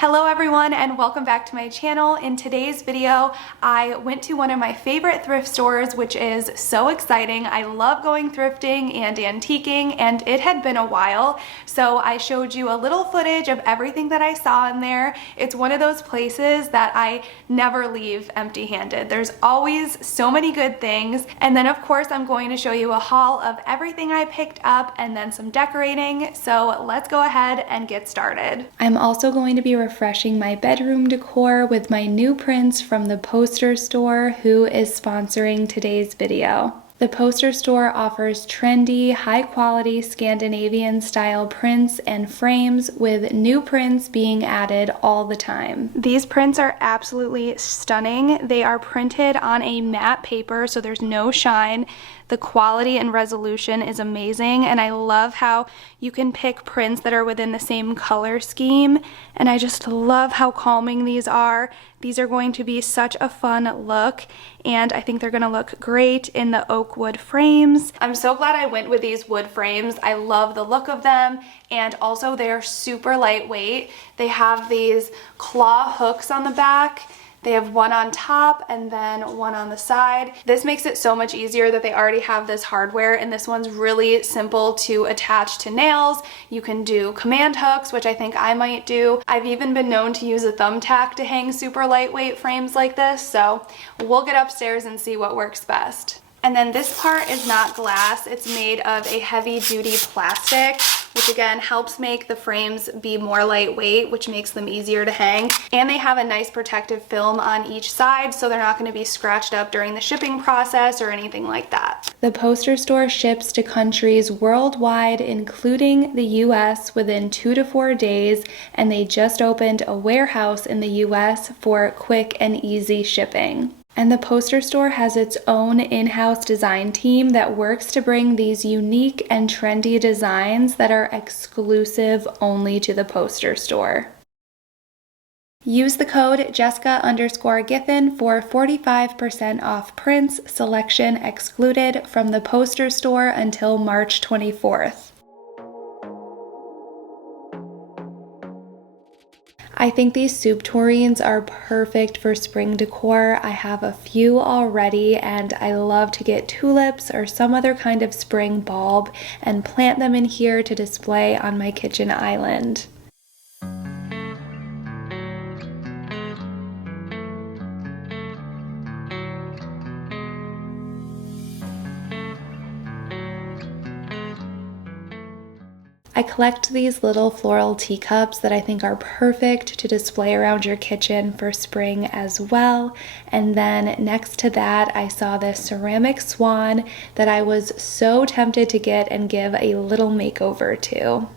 Hello everyone and welcome back to my channel. In today's video, I went to one of my favorite thrift stores, which is so exciting. I love going thrifting and antiquing, and it had been a while, so I showed you a little footage of everything that I saw in there. It's one of those places that I never leave empty-handed. There's always so many good things, and then of course I'm going to show you a haul of everything I picked up and then some decorating, so let's go ahead and get started. I'm also going to be refreshing my bedroom decor with my new prints from the Poster Store, who is sponsoring today's video. The Poster Store offers trendy, high-quality Scandinavian-style prints and frames, with new prints being added all the time. These prints are absolutely stunning. They are printed on a matte paper, so there's no shine. The quality and resolution is amazing, and I love how you can pick prints that are within the same color scheme, and I just love how calming these are. These are going to be such a fun look, and I think they're gonna look great in the oak wood frames. I'm so glad I went with these wood frames. I love the look of them, and also they're super lightweight. They have these claw hooks on the back. They have one on top and then one on the side. This makes it so much easier that they already have this hardware, and this one's really simple to attach to nails. You can do command hooks, which I think I might do. I've even been known to use a thumbtack to hang super lightweight frames like this, so we'll get upstairs and see what works best. And then this part is not glass, it's made of a heavy duty plastic, which again helps make the frames be more lightweight, which makes them easier to hang. And they have a nice protective film on each side, so they're not going to be scratched up during the shipping process or anything like that. The Poster Store ships to countries worldwide, including the US, within 2 to 4 days, and they just opened a warehouse in the US for quick and easy shipping. And the Poster Store has its own in-house design team that works to bring these unique and trendy designs that are exclusive only to the Poster Store. Use the code Jessica_Giffin for 45% off prints, selection excluded, from the Poster Store until March 24th. I think these soup tureens are perfect for spring decor. I have a few already, and I love to get tulips or some other kind of spring bulb and plant them in here to display on my kitchen island. I collect these little floral teacups that I think are perfect to display around your kitchen for spring as well. And then next to that, I saw this ceramic swan that I was so tempted to get and give a little makeover to.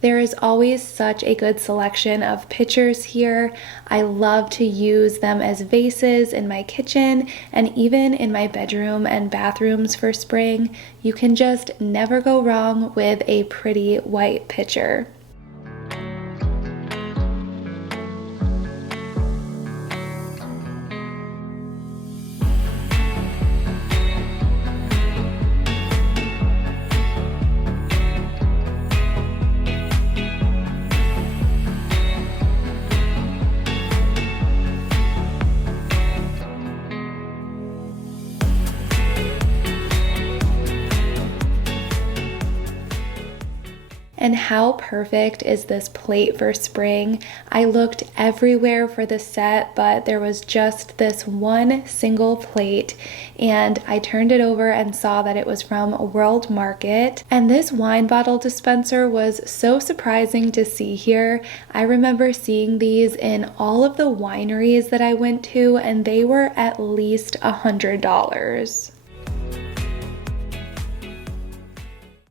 There is always such a good selection of pictures here. I love to use them as vases in my kitchen and even in my bedroom and bathrooms for spring. You can just never go wrong with a pretty white picture. And how perfect is this plate for spring? I looked everywhere for the set, but there was just this one single plate, and I turned it over and saw that it was from World Market. And this wine bottle dispenser was so surprising to see here. I remember seeing these in all of the wineries that I went to, and they were at least $100.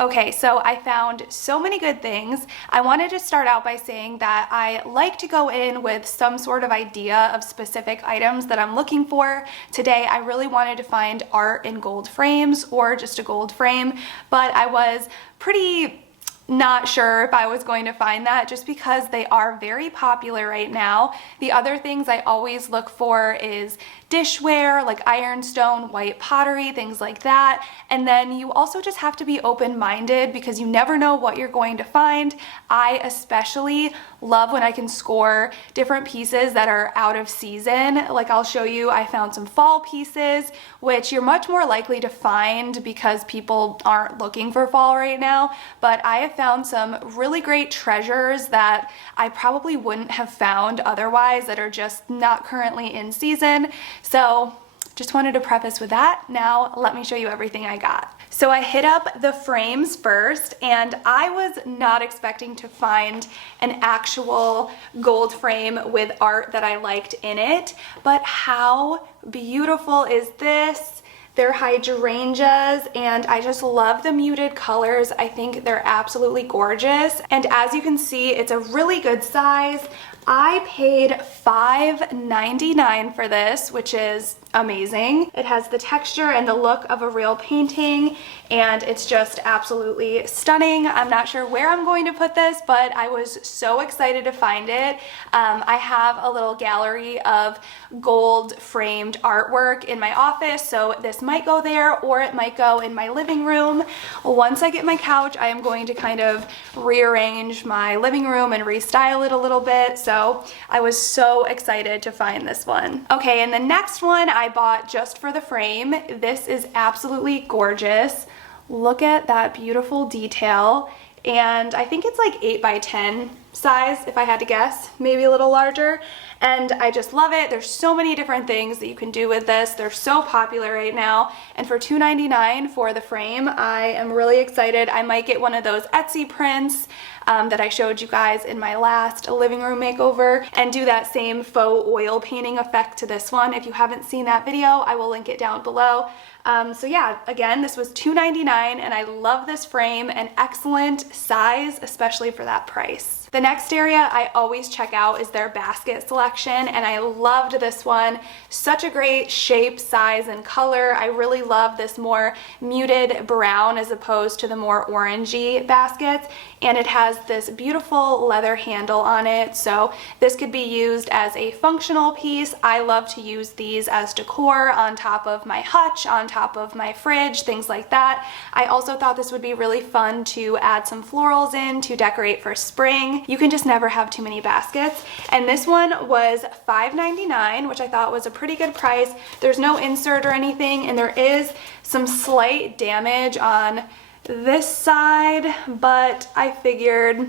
Okay, so I found so many good things. I wanted to start out by saying that I like to go in with some sort of idea of specific items that I'm looking for. Today, I really wanted to find art in gold frames or just a gold frame, but I was pretty not sure if I was going to find that just because they are very popular right now. The other things I always look for is dishware, like ironstone, white pottery, things like that. And then you also just have to be open-minded because you never know what you're going to find. I especially love when I can score different pieces that are out of season. Like I'll show you, I found some fall pieces, which you're much more likely to find because people aren't looking for fall right now. But I have found some really great treasures that I probably wouldn't have found otherwise that are just not currently in season. So just wanted to preface with that. Now let me show you everything I got. So I hit up the frames first, and I was not expecting to find an actual gold frame with art that I liked in it, but how beautiful is this? They're hydrangeas, and I just love the muted colors. I think they're absolutely gorgeous. And as you can see, it's a really good size. I paid $5.99 for this, which is amazing. It has the texture and the look of a real painting, and it's just absolutely stunning. I'm not sure where I'm going to put this, but I was so excited to find it. I have a little gallery of gold framed artwork in my office, so this might go there or it might go in my living room. Once I get my couch, I am going to kind of rearrange my living room and restyle it a little bit, so I was so excited to find this one. Okay, and the next one I bought just for the frame. This is absolutely gorgeous. Look at that beautiful detail. And I think it's like 8 by 10 size, if I had to guess, maybe a little larger. And I just love it. There's so many different things that you can do with this. They're so popular right now. And for $2.99 for the frame, I am really excited. I might get one of those Etsy prints that I showed you guys in my last living room makeover and do that same faux oil painting effect to this one. If you haven't seen that video, I will link it down below. So yeah, again, this was $2.99 and I love this frame, an excellent size, especially for that price. The next area I always check out is their basket selection, and I loved this one. Such a great shape, size, and color. I really love this more muted brown as opposed to the more orangey baskets, and it has this beautiful leather handle on it, so this could be used as a functional piece. I love to use these as decor on top of my hutch, on top of my fridge, things like that. I also thought this would be really fun to add some florals in to decorate for spring. You can just never have too many baskets. And this one was $5.99, which I thought was a pretty good price. There's no insert or anything, and there is some slight damage on this side, but I figured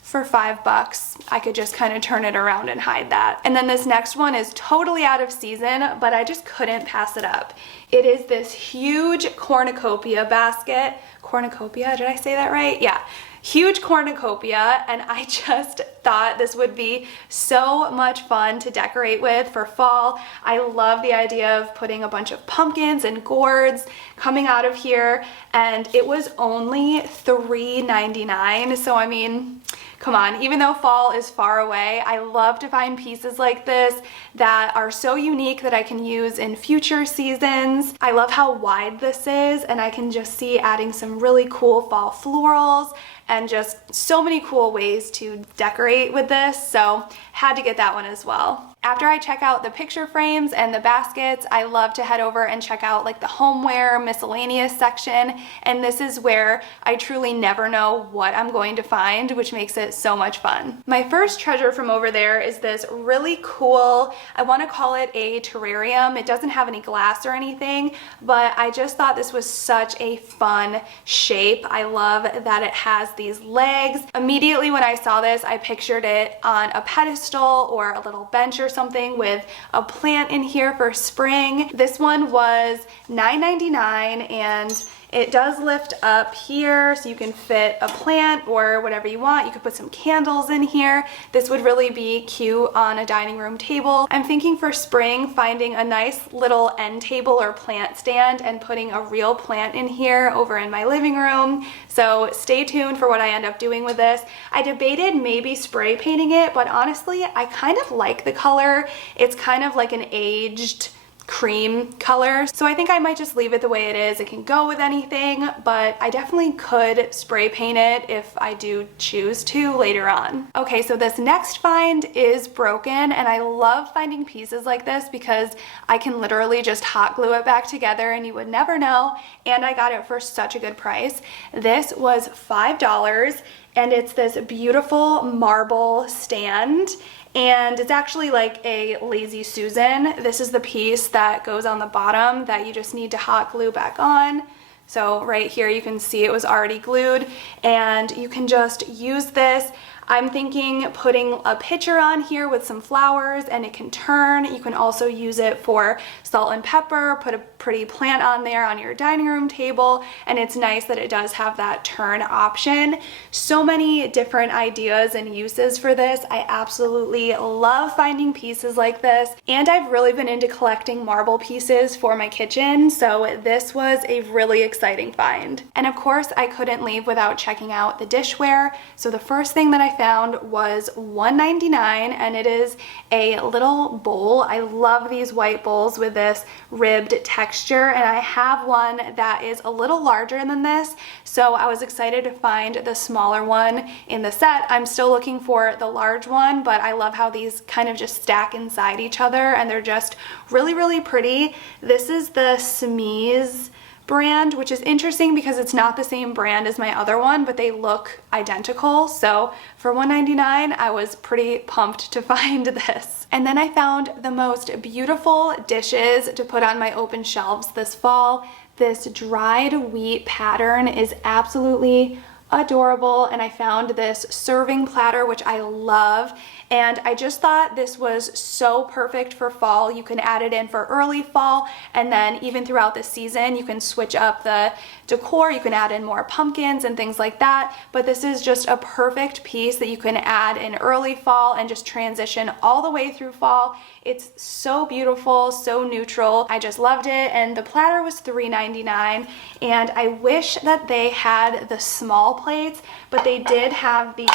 for $5 I could just kind of turn it around and hide that. And then this next one is totally out of season, but I just couldn't pass it up. It is this huge cornucopia basket. Cornucopia, did I say that right? Yeah. Huge cornucopia, and I just thought this would be so much fun to decorate with for fall. I love the idea of putting a bunch of pumpkins and gourds coming out of here, and it was only $3.99, so I mean, come on, even though fall is far away, I love to find pieces like this that are so unique that I can use in future seasons. I love how wide this is, and I can just see adding some really cool fall florals and just so many cool ways to decorate with this, so had to get that one as well. After I check out the picture frames and the baskets, I love to head over and check out like the homeware miscellaneous section, and this is where I truly never know what I'm going to find, which makes it so much fun. My first treasure from over there is this really cool, I want to call it a terrarium. It doesn't have any glass or anything, but I just thought this was such a fun shape. I love that it has these legs. Immediately when I saw this, I pictured it on a pedestal or a little bench or something with a plant in here for spring. This one was $9.99, and It does lift up here so you can fit a plant or whatever you want. You could put some candles in here. This would really be cute on a dining room table. I'm thinking for spring, finding a nice little end table or plant stand and putting a real plant in here over in my living room. So stay tuned for what I end up doing with this. I debated maybe spray painting it, but honestly, I kind of like the color. It's kind of like an aged cream color. So I think I might just leave it the way it is. It can go with anything, but I definitely could spray paint it if I do choose to later on. Okay, so this next find is broken, and I love finding pieces like this because I can literally just hot glue it back together and you would never know, and I got it for such a good price. This was $5, and it's this beautiful marble stand. And it's actually like a Lazy Susan. This is the piece that goes on the bottom that you just need to hot glue back on. So right here you can see it was already glued, and you can just use this. I'm thinking putting a pitcher on here with some flowers and it can turn. You can also use it for salt and pepper, put a pretty plant on there on your dining room table, and it's nice that it does have that turn option. So many different ideas and uses for this. I absolutely love finding pieces like this, and I've really been into collecting marble pieces for my kitchen, so this was a really exciting find. And of course, I couldn't leave without checking out the dishware. So the first thing that I found was $1.99, and it is a little bowl. I love these white bowls with this ribbed texture, and I have one that is a little larger than this, so I was excited to find the smaller one in the set. I'm still looking for the large one, but I love how these kind of just stack inside each other, and they're just really, really pretty. This is the Smeeze brand, which is interesting because it's not the same brand as my other one, but they look identical. So for $1.99, I was pretty pumped to find this. And then I found the most beautiful dishes to put on my open shelves this fall. This dried wheat pattern is absolutely adorable, and I found this serving platter, which I love, and I just thought this was so perfect for fall. You can add it in for early fall, and then even throughout the season you can switch up the decor. You can add in more pumpkins and things like that, but this is just a perfect piece that you can add in early fall and just transition all the way through fall. It's so beautiful, so neutral. I just loved it, and the platter was $3.99, and I wish that they had the small plates, but they did have the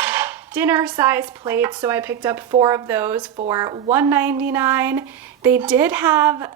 dinner size plates, so I picked up 4 of those for $1.99. They did have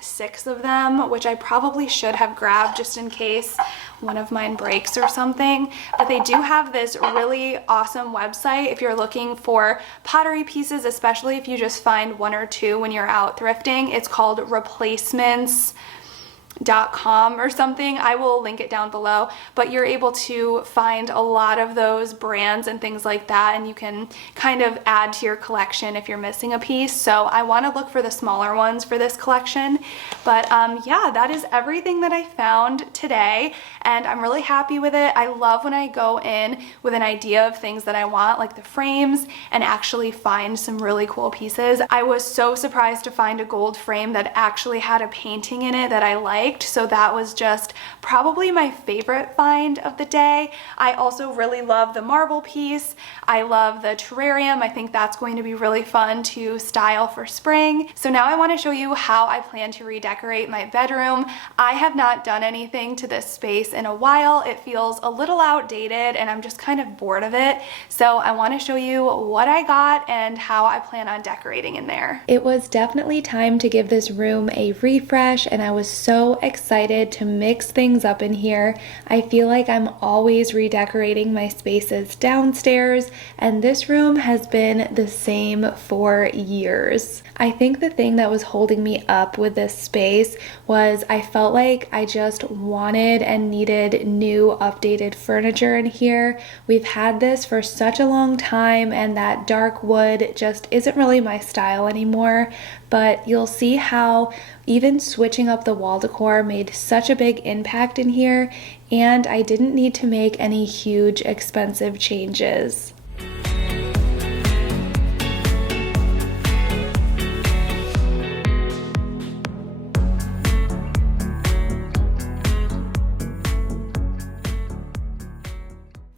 6 of them, which I probably should have grabbed just in case one of mine breaks or something, but they do have this really awesome website if you're looking for pottery pieces, especially if you just find 1 or 2 when you're out thrifting. It's called replacements.com or something. I will link it down below, but you're able to find a lot of those brands and things like that, and you can kind of add to your collection if you're missing a piece. So I want to look for the smaller ones for this collection, but yeah, that is everything that I found today, and I'm really happy with it. I love when I go in with an idea of things that I want, like the frames, and actually find some really cool pieces. I was so surprised to find a gold frame that actually had a painting in it that I liked. So that was just probably my favorite find of the day. I also really love the marble piece. I love the terrarium. I think that's going to be really fun to style for spring. So now I want to show you how I plan to redecorate my bedroom. I have not done anything to this space in a while. It feels a little outdated and I'm just kind of bored of it. So I want to show you what I got and how I plan on decorating in there. It was definitely time to give this room a refresh, and I was so excited to mix things up in here. I feel like I'm always redecorating my spaces downstairs, and this room has been the same for years. I think the thing that was holding me up with this space was I felt like I just wanted and needed new updated furniture in here. We've had this for such a long time, and that dark wood just isn't really my style anymore, but you'll see how even switching up the wall decor made such a big impact in here, and I didn't need to make any huge expensive changes.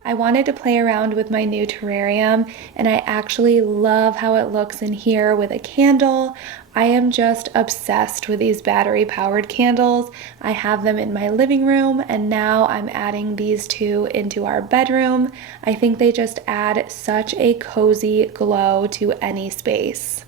I wanted to play around with my new terrarium, and I actually love how it looks in here with a candle. I am just obsessed with these battery-powered candles. I have them in my living room, and now I'm adding these two into our bedroom. I think they just add such a cozy glow to any space.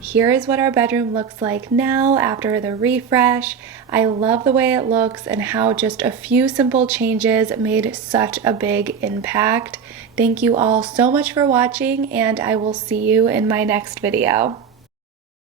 Here is what our bedroom looks like now after the refresh. I love the way it looks and how just a few simple changes made such a big impact. Thank you all so much for watching, and I will see you in my next video.